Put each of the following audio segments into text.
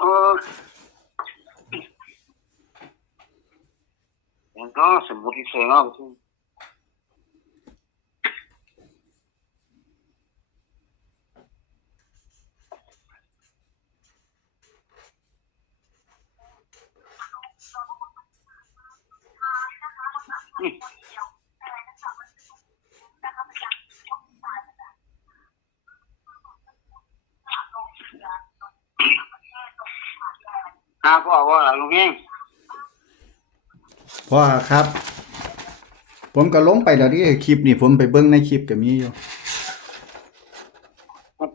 Oh. and awesome. What do. พ่อว่าลุงเองพ่อครับ ผมก็ลงไปแล้วที่คลิปนี่ผมไปเบิ่งในคลิปก็มีอยู่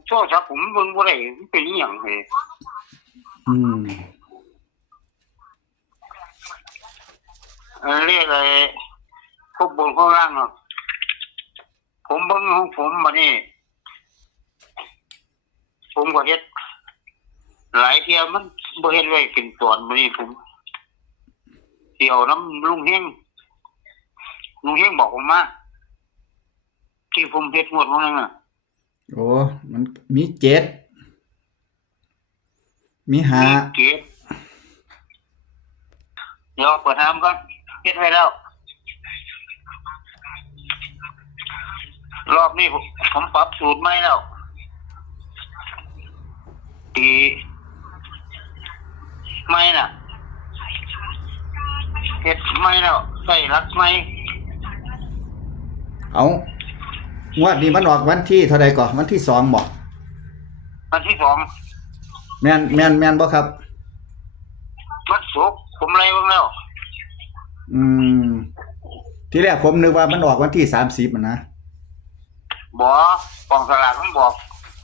โทษครับผมเบิ่งบ่ได้มันเป็นอีหยังเฮ้อืมเออเรียกอะไรพวกบนข้างล่างเนาะผมเบิ่งของผมบัดนี้ผมก็เฮ็ดหลายเที่ยมัน บ่เฮ็ดไว้เป็นตอนบัดนี้ผมสิเอาน้ำลุงเฮงลุงเฮงบอกผมมาที่ผมเฮ็ดงวดวันนั้นน่ะโอ้มันมีเจ็ด มีห้าเก็บเดี๋ยวเปิดน้ำก่อนเฮ็ดไว้แล้ว รอบนี้ผมผมปรับสูตรใหม่แล้วปี ใหม่น่ะเฮ็ดใหม่แล้วใส่รักใหม่เอางวดนี้มันออกวันที่เท่าใดก่อนวันที่สองบ่วันที่สองแม่นแม่นแม่นบ่ครับวันศุกร์ผมไล่เบิ่งแล้ว อืม ที่แรกผมนึกว่ามันออกวันที่สามสิบนะบอกกองสลากมันบอก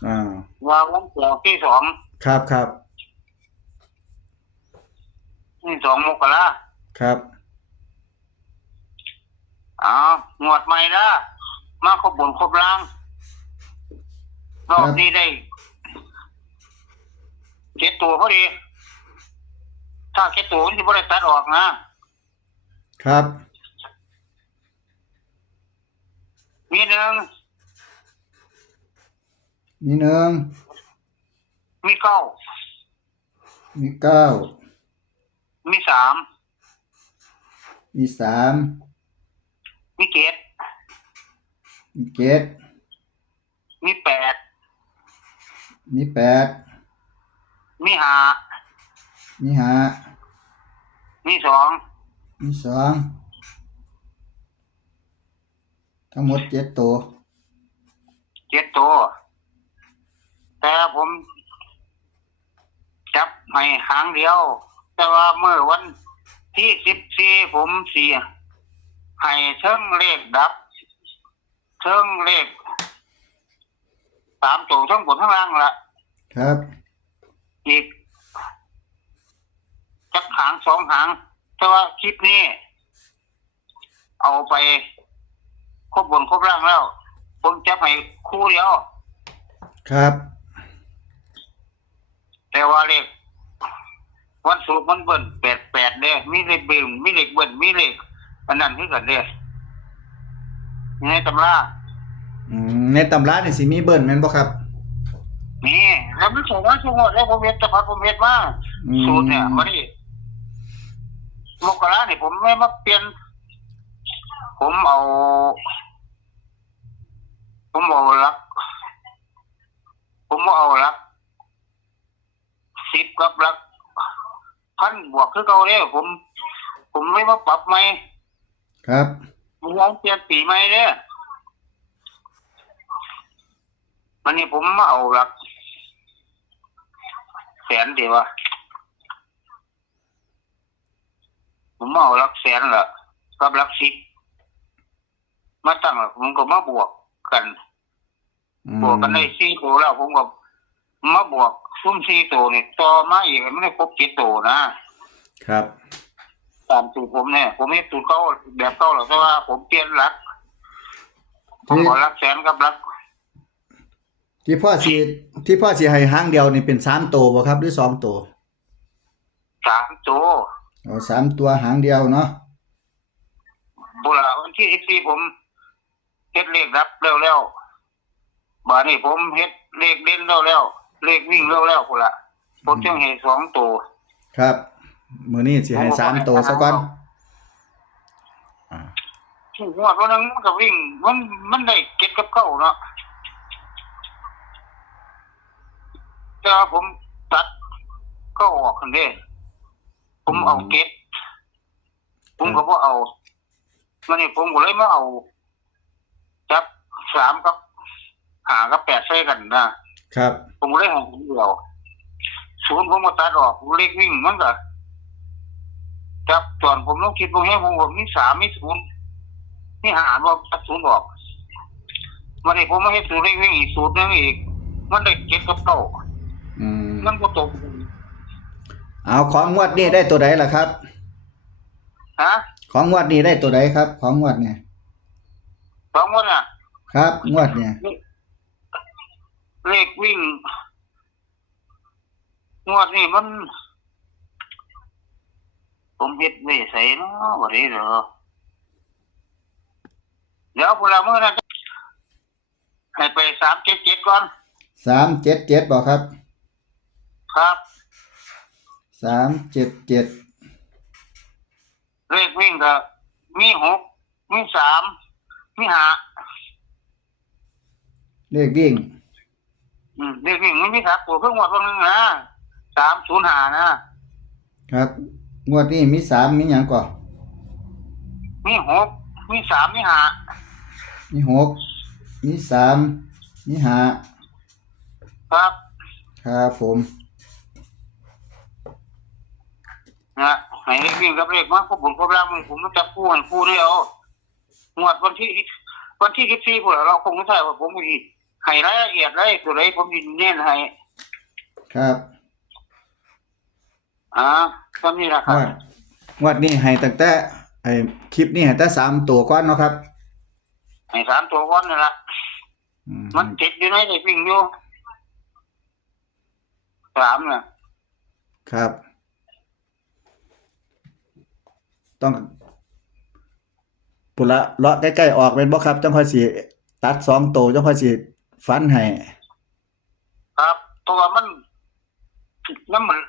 อ่าว่าวันเสาร์ที่สองครับครับ ที่สองมกราครับอ้าวงวดใหม่ละมาครบบนครบล่าง รอบนี้ได้เจ็ดตัวพอดี ถ้าเจ็ดตัวมันจะไม่ได้ตัดออกนะ ครับ มีหนึ่ง มีหนึ่ง มีเก้า มีเก้า มีสามมีสามมีเจ็ดมีเจ็ดมีแปดมีแปดมีห้ามีห้ามีสองมีสองทั้งหมดเจ็ดตัวเจ็ดตัว แต่ผม จับให้หางเดียว แต่ว่าเมื่อวันที่สิบสี่ผมเสียให้เชิงเลขดับเชิงเลขสามตัวทั้งบนทั้งล่างละครับ อีกจักหางสองหาง แต่ว่าคลิปนี้ เอาไปครบบนครบล่างแล้วผมจับให้คู่เดียวครับ แต่ว่าเลข วันศุกร์มันเบิ่นแปดแปดเด้มีเลขเบิ่นมีเลขเบิ่นมีเลขอันนั้นคือกันเด้ในตำราอืมในตำรานี่สิมีเบิ้ลแม่นบ่ครับนี่แล้วมันสูงว่าสูงหมดแล้วผมเฮ็ดแต่พัดผมเฮ็ดมาอืมสูตรเนี่ยมาดิมกราเนี่ยผมไม่มาเปลี่ยน ผมเอา ผมเอาลัก ผมเอาลักสิบกับลัก พันบวกคือเก่าเนี่ยผม ผมไม่มาปรับใหม่ครับผมลองเปลี่ยนปีใหม่เนี่ยมันนี่ผมมาเอาลักแสนดีวะผมมาเอาลักแสนละกับลักสิบมาตั้งแล้วผมก็มาบวกกันอืมบวกกันได้สี่ตัวแล้วผมก็มาบวก ซุ้มสี่ตัวนี่ต่อมาอีกให้มันได้ครบเจ็ดตัวนะครับตามสูตรผมเนี่ย ผมไม่สูตรเขาแบบเขาหรอกแต่ว่าผมเปลี่ยนหลัก ผมขอหลักแสนกับหลัก ที่พ่อสิที่พ่อสิให้หางเดียวนี่เป็นสามตัวบ่ครับ หรือสองตัวสามตัวเอาสามตัวหางเดียวเนาะบุระวันที่สิบสี่ผมเฮ็ดเลขรับเร็วแล้วบาดนี้ผมเฮ็ดเลขเด่นเร็วแล้ว เลขวิ่งเร็วแล้วบุระผมจึงเห็นสองตัวครับ มื้อนี้สิให้สามตัวซะก่อนอ่าหัวดวันนึงมันก็วิ่ง มันมันได้เก็ดกับเก้าเนาะแต่ว่าผมตัดก็ออกคันเด้ผมเอาเก็ดผมก็บ่เอามันนี่ผมก็เลยมาเอาจับสามกับหากับแปดใส่กันนะ ครับผมก็เลยใหผมเดียวศูนย์ผมก็ตัดออกเลขวิ่งมันก็จับตอนผมต้องคิดผมให้ผมผมมีสามมีศูนย์นี่หาว่าตัดศูนย์ออกมันนี่ผมไม่ให้ศูนย์เลขวิ่งอีกศูนย์นึงอีก มันได้เก็บกับเก้าอืมมันก็ตกเอาของงวดนี้ได้ตัวใดล่ะครับฮะของงวดนี้ได้ตัวใดครับ ของงวดเนี่ยสองคนอะ ครับงวดเนี่ย เลขวิ่ง งวดนี้มัน ผมเฮ็ดไว้ใส่เนาะบ่ได้เหรอเดี๋ยวพวกเราเมื่อนั้นให้ไปสามเจ็ดเจ็ดก่อน สามเจ็ดเจ็ดบอกครับ ครับ สามเจ็ดเจ็ดเลขวิ่งก็มีหกมีสามมีห้าเลขวิ่ง อืมเลขวิ่งมันมีสามตัวเพิ่งหมดวันนึงนะสามศูนย์ห้านะครับ งวดนี้มีสามมีหยังก่อมีหกมีสามมีห้ามีหกมีสามมีห้าครับครับผมนะให้เลขวิ่งกับเลขมาพวกผมพวกเราผมมันจะคู่ให้คู่เดียวงวดวันที่วันที่สิบสี่พวกเราคงไม่ใช่ว่าผมมี ให้รายละเอียดเลยตัวไหนผมยินเน้นให้ครับอ่าก็นี่แหละคงรับวดงวดนี้ให้ตั้งแต่ไอ้คลิปนี้ให้แต่สามตัวก่อนเนาะครับ ให้สามตัวก้อนนี่แหละอืมมันติดอยู่ในเลขวิ่งอยู่สามน่ะครับ ต้องปุระเลาะใกล้ๆออกเป็นบ่ครับจังค่อยสิตัดสองตัวจังค่อยสิ ฟันให้ครับเพราะว่ามันน้ำมัน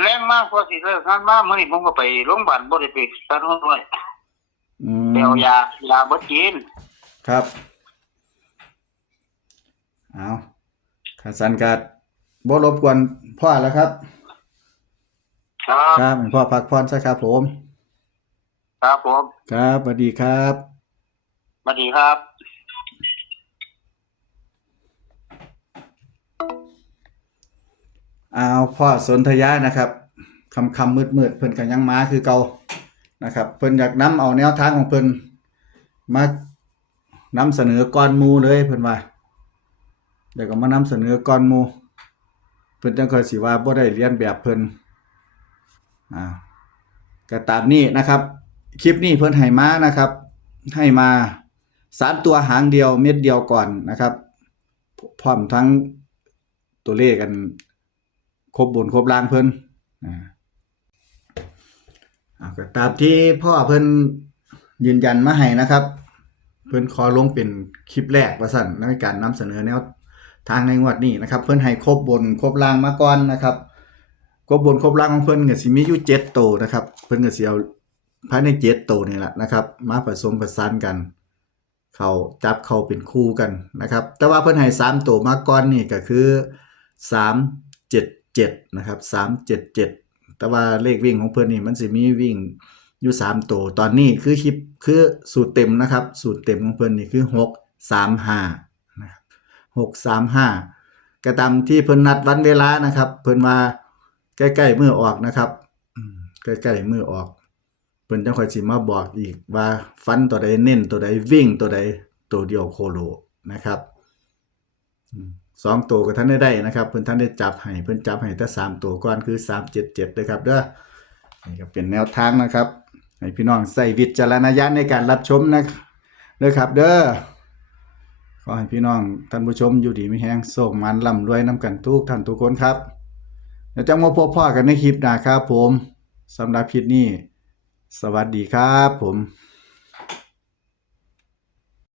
แรงมากกว่าสิเลิกงานมากเมื่อนี้ผมก็ไปโรงพยาบาลบ่ได้ไปตัดหัวด้วยอืมไปเอายายาเบิดกินครับเอาขาสันกัดบ่รบกวนพ่อแล้วครับ ครับครับให้พ่อพักผ่อนซะครับผม ครับผมครับสวัสดีครับ สวัสดีครับ พ่อสนธยานะครับคำคำมืดมืดเพิ่นก็ยังมาคือเก่านะครับ เพิ่นอยากนำเอาแนวทางของเพิ่นมานำเสนอก่อนมูเลยเพิ่นว่าเดี๋ยวก็มานำเสนอก่อนมูเพิ่นจังค่อยสิว่าบ่ได้เรียนแบบเพิ่นอ่าก็ตามนี้นะครับ คลิปนี้เพิ่นให้มานะครับ ให้มาสามตัวหางเดียวเม็ดเดียวก่อนนะครับ พร้อมทั้งตัวเลขกัน ครบบนครบล่างเพิ่นอ่าก็ตามที่พ่อเพิ่นยืนยันมาให้นะครับ เพิ่นขอลงเป็นคลิปแรกว่าสั่นในการนำเสนอแนวทางในงวดนี้นะครับ เพิ่นให้ครบบนครบล่างมาก่อนนะครับครบบนครบล่างของเพิ่นก็สิมีอยู่7ตัวนะครับ เพิ่นก็สิเอาภายใน7ตัวนี่แหละนะครับ มาผสมผสานกัน เขาจับเข้าเป็นคู่กันนะครับ แต่ว่าเพิ่นให้3ตัวมาก่อนนี่ก็คือสามเจ็ด 7นะครับ377 แต่ว่าเลขวิ่งของเพิ่อนนี่มันสิมีวิ่งอยู่3ตัวตอนนี้คือคลิปคือสูตรเต็มนะครับ สูตรเต็มของเพิ่อนนี่คือ 635นะครับ635ก็ตามที่เพิ่นนัดวันเวลานะครับ เพิ่นว่าใกล้ๆมือออกนะครับใกล้ๆมือออก เพิ่นจังค่อยสิมาบอกอีกว่าฟันตัวใดเน้นตัวใดวิ่งตัวใดตัวเดียวโคโลนะครับ สองตัวก็ท่านได้ได้นะครับ เพิ่อนท่านได้จับให้เพิ่อนจับให้แต่สามตัวก่อนคือสามเจ็ดเจ็ดเลยครับเด้อนี่ก็เป็นแนวทางนะครับให้พี่น้องใส่วิจารณญาณในการรับชมนะเด้อครับ เด้อขอให้พี่น้องท่านผู้ชมอยู่ดีมีแฮงโศกมันร่ำรวยน้ำกันทุกท่านทุกคนครับเดี๋ยวจะมาพบพ่อกันในคลิปหน้าครับผมสำหรับคลิปนี้ สวัสดีครับผม